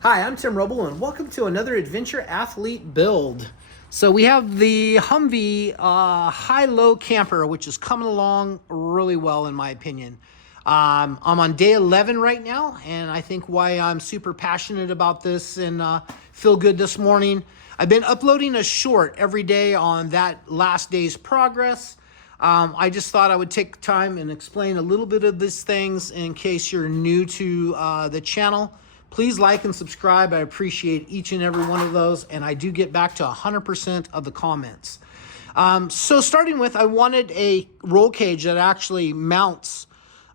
Hi, I'm Tim Roble, and welcome to another Adventure Athlete build. So we have the Humvee high-low camper, which is coming along really well in my opinion. I'm on day 11 right now, and I think why I'm super passionate about this and feel good this morning. I've been uploading a short every day on that last day's progress. I just thought I would take time and explain a little bit of these things in case you're new to the channel. Please like and subscribe. I appreciate each and every one of those, and I do get back to 100% of the comments. So starting with, I wanted a roll cage that actually mounts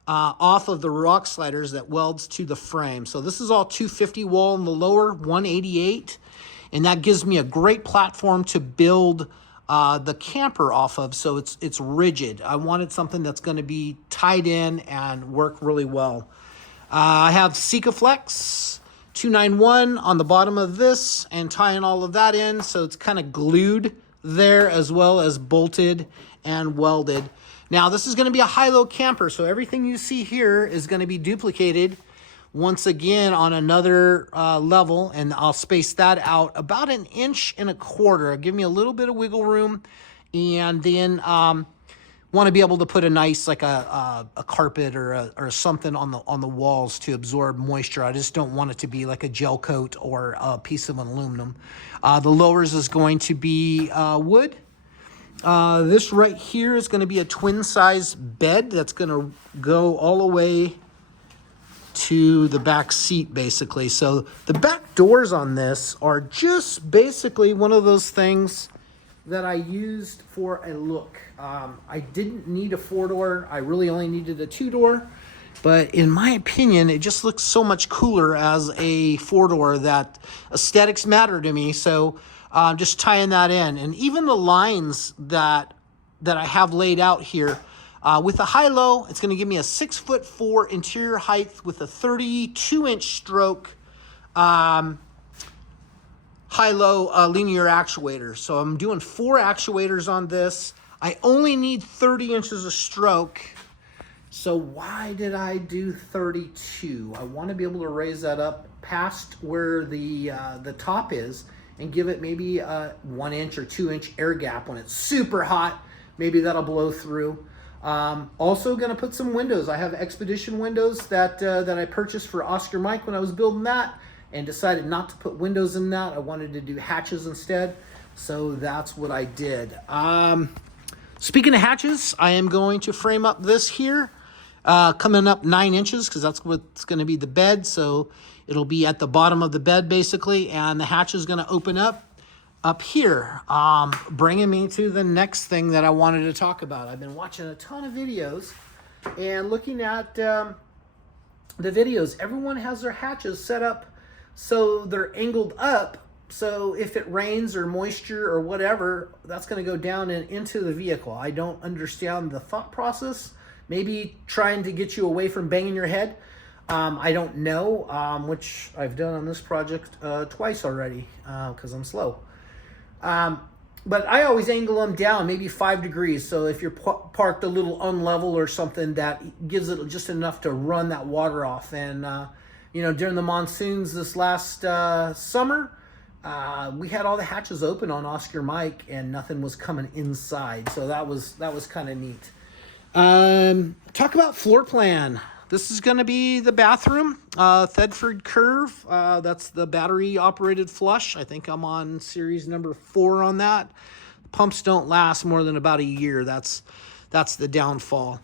off of the rock sliders that welds to the frame. So this is all 250 wall in the lower, 188, and that gives me a great platform to build the camper off of, so it's rigid. I wanted something that's going to be tied in and work really well. I have Sikaflex 291 on the bottom of this and tying all of that in, so it's kind of glued there as well as bolted and welded. Now this is going to be a high-low camper, so everything you see here is going to be duplicated once again on another level, and I'll space that out about 1.25 inches. Give me a little bit of wiggle room, and then want to be able to put a nice like a carpet or something on the walls to absorb moisture. I just don't want it to be like a gel coat or a piece of aluminum. The lowers is going to be wood. This right here is going to be a twin size bed that's going to go all the way to the back seat basically. So the back doors on this are just basically one of those things that I used for a look. I didn't need a 4-door. I really only needed a 2-door. But in my opinion, it just looks so much cooler as a 4-door that aesthetics matter to me. So just tying that in. And even the lines that I have laid out here, with the high-low, it's going to give me a 6'4" interior height with a 32-inch stroke high-low linear actuator. So I'm doing 4 actuators on this. I only need 30 inches of stroke. So why did I do 32? I want to be able to raise that up past where the top is and give it maybe a 1 inch or 2 inch air gap when it's super hot. Maybe that'll blow through. Also going to put some windows. I have Expedition windows that I purchased for Oscar Mike when I was building that, and decided not to put windows in that. I wanted to do hatches instead, so that's what I did. Speaking of hatches, I am going to frame up this here, coming up 9 inches, because that's what's going to be the bed, so it'll be at the bottom of the bed basically, and the hatch is going to open up here, bringing me to the next thing that I wanted to talk about. I've been watching a ton of videos and looking at the videos. Everyone has their hatches set up so they're angled up, so if it rains or moisture or whatever, that's going to go down and into the vehicle. I don't understand the thought process. Maybe trying to get you away from banging your head. I don't know, which I've done on this project twice already because I'm slow. But I always angle them down maybe 5 degrees. So if you're parked a little unlevel or something, that gives it just enough to run that water off. And you know, during the monsoons this last summer, we had all the hatches open on Oscar Mike and nothing was coming inside. So that was kind of neat. Talk about floor plan. This is going to be the bathroom, Thedford Curve. That's the battery operated flush. I think I'm on series number 4 on that. Pumps don't last more than about a year. That's the downfall.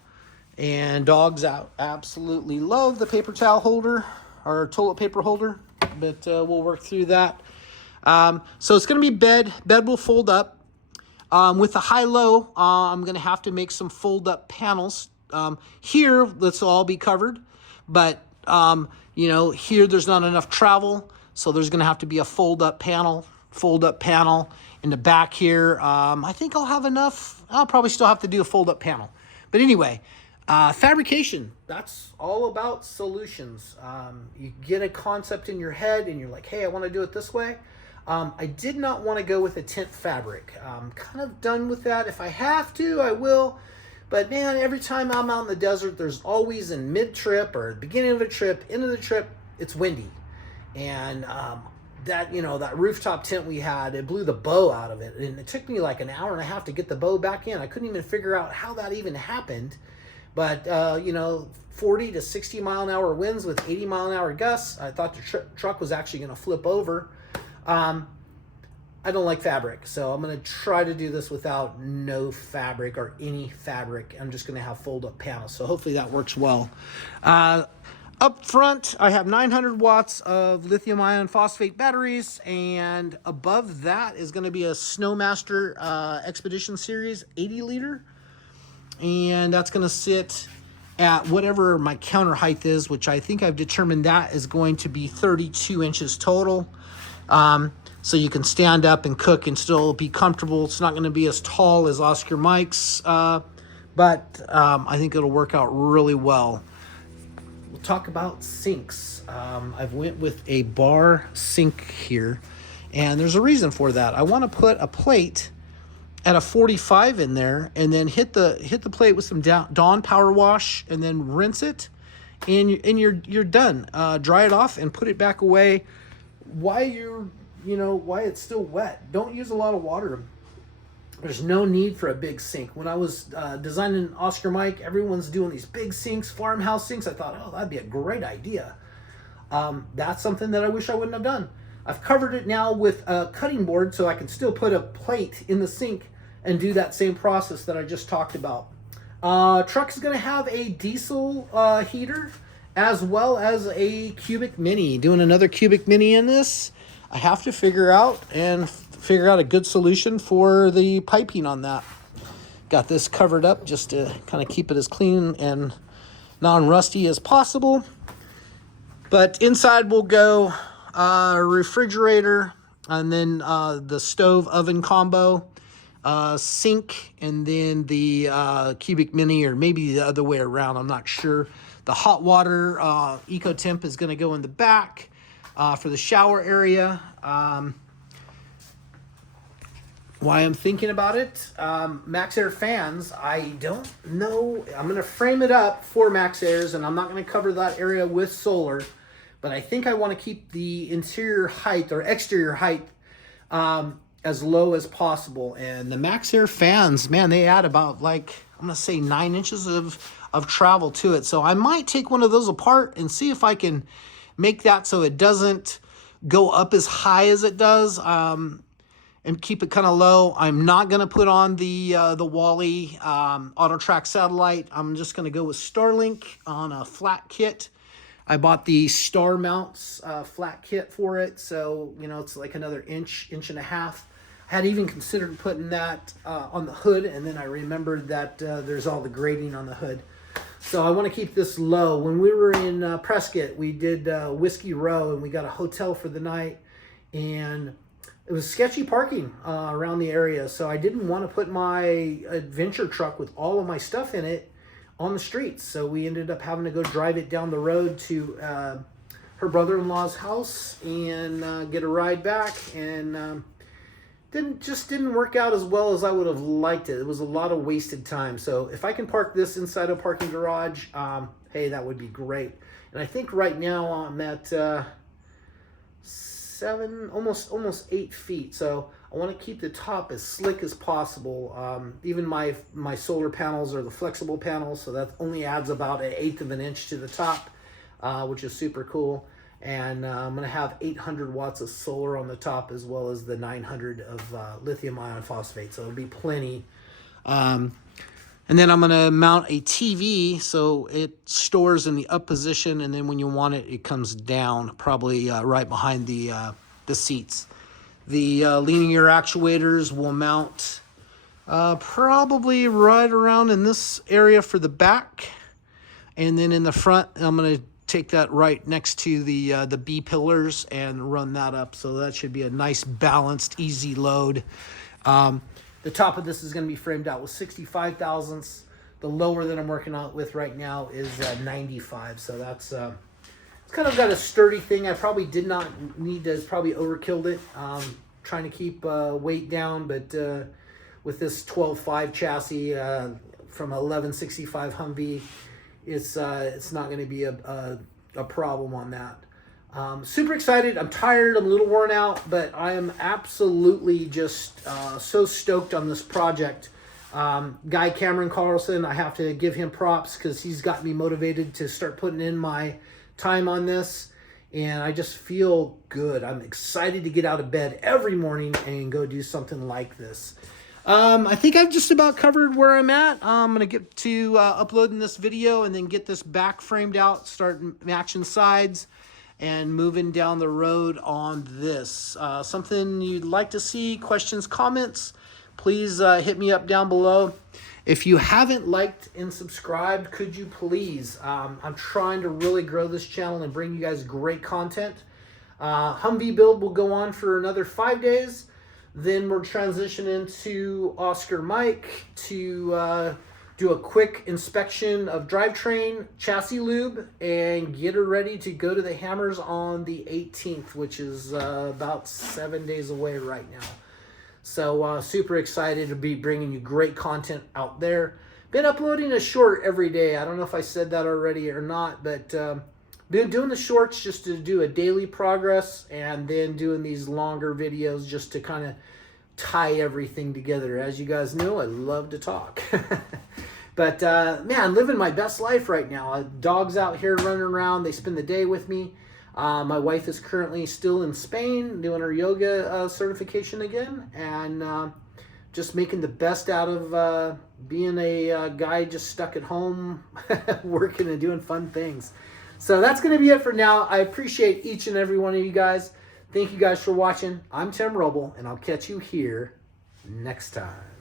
And dogs absolutely love the paper towel holder or toilet paper holder, but we'll work through that. So it's going to be bed will fold up. With the high-low, I'm going to have to make some fold-up panels. Here, this will all be covered, but, you know, here there's not enough travel, so there's going to have to be a fold-up panel in the back here. I think I'll have enough. I'll probably still have to do a fold-up panel. But anyway, fabrication, that's all about solutions. You get a concept in your head, and you're like, hey, I want to do it this way. I did not want to go with a tent fabric. I'm kind of done with that. If I have to, I will. But man, every time I'm out in the desert, there's always in mid-trip or beginning of a trip, end of the trip, it's windy. And that, you know, that rooftop tent we had, it blew the bow out of it. And it took me like an hour and a half to get the bow back in. I couldn't even figure out how that even happened. But, you know, 40 to 60 mile an hour winds with 80 mile an hour gusts. I thought the truck was actually going to flip over. I don't like fabric, so I'm going to try to do this without no fabric or any fabric. I'm just going to have fold-up panels, so hopefully that works well. Up front, I have 900 watts of lithium ion phosphate batteries, and above that is going to be a Snowmaster Expedition Series 80 liter, and that's going to sit at whatever my counter height is, which I think I've determined that is going to be 32 inches total. So you can stand up and cook and still be comfortable. It's not going to be as tall as Oscar Mike's, but I think it'll work out really well. We'll talk about sinks. I've went with a bar sink here, and there's a reason for that. I want to put a plate at a 45 in there, and then hit the plate with some Dawn power wash, and then rinse it, and you're done. Dry it off and put it back away. Why it's still wet. Don't use a lot of water. There's no need for a big sink. When I was designing Oscar Mike, everyone's doing these big sinks, farmhouse sinks. I thought, oh, that'd be a great idea. That's something that I wish I wouldn't have done. I've covered it now with a cutting board so I can still put a plate in the sink and do that same process that I just talked about. Truck is going to have a diesel heater as well as a cubic mini. Doing another cubic mini in this. I have to figure out a good solution for the piping on that. Got this covered up just to kind of keep it as clean and non-rusty as possible. But inside will go a refrigerator, and then the stove oven combo, sink, and then the cubic mini, or maybe the other way around, I'm not sure. The hot water EcoTemp is going to go in the back. For the shower area. Why I'm thinking about it, Max Air fans, I don't know. I'm going to frame it up for Max Airs, and I'm not going to cover that area with solar, but I think I want to keep the interior height or exterior height as low as possible. And the Max Air fans, man, they add about, like, I'm going to say 9 inches of travel to it. So I might take one of those apart and see if I can make that so it doesn't go up as high as it does, and keep it kind of low. I'm not going to put on the Wally Auto Track satellite. I'm just going to go with Starlink on a flat kit. I bought the Star Mounts flat kit for it, so you know it's like another inch and a half. I had even considered putting that on the hood, and then I remembered that there's all the grading on the hood. So I want to keep this low. When we were in Prescott, we did Whiskey Row, and we got a hotel for the night, and it was sketchy parking around the area. So I didn't want to put my adventure truck with all of my stuff in it on the streets. So we ended up having to go drive it down the road to her brother-in-law's house and get a ride back, and didn't work out as well as I would have liked it. It was a lot of wasted time. So if I can park this inside a parking garage, hey, that would be great. And I think right now I'm at almost 8 feet. So I want to keep the top as slick as possible. Even my solar panels are the flexible panels, so that only adds about 1/8 of an inch to the top, which is super cool. And I'm going to have 800 watts of solar on the top, as well as the 900 of lithium ion phosphate. So it'll be plenty. And then I'm going to mount a TV so it stores in the up position, and then when you want it, it comes down, probably right behind the seats. The linear actuators will mount probably right around in this area for the back. And then in the front, I'm going to take that right next to the B pillars and run that up. So that should be a nice balanced, easy load. The top of this is going to be framed out with 65 thousandths. The lower that I'm working out with right now is 95. So that's it's kind of got a sturdy thing. I probably did not need to, probably overkilled it. Trying to keep weight down, but with this 12.5 chassis from 1165 Humvee, it's not going to be a problem on that. Super excited. I'm tired. I'm a little worn out, but I am absolutely just so stoked on this project. Guy Cameron Carlson, I have to give him props because he's got me motivated to start putting in my time on this. And I just feel good. I'm excited to get out of bed every morning and go do something like this. I think I've just about covered where I'm at. I'm going to get to uploading this video and then get this back framed out, start matching sides, and moving down the road on this. Something you'd like to see, questions, comments, please hit me up down below. If you haven't liked and subscribed, could you please? I'm trying to really grow this channel and bring you guys great content. Humvee build will go on for another 5 days. Then we're transitioning to Oscar Mike to do a quick inspection of drivetrain, chassis lube, and get her ready to go to the Hammers on the 18th, which is about 7 days away right now. So super excited to be bringing you great content out there. Been uploading a short every day. I don't know if I said that already or not, but been doing the shorts just to do a daily progress, and then doing these longer videos just to kind of tie everything together. As you guys know, I love to talk. But man, living my best life right now. Dogs out here running around. They spend the day with me. My wife is currently still in Spain doing her yoga certification again, and just making the best out of being a guy just stuck at home working and doing fun things. So that's going to be it for now. I appreciate each and every one of you guys. Thank you guys for watching. I'm Tim Roble, and I'll catch you here next time.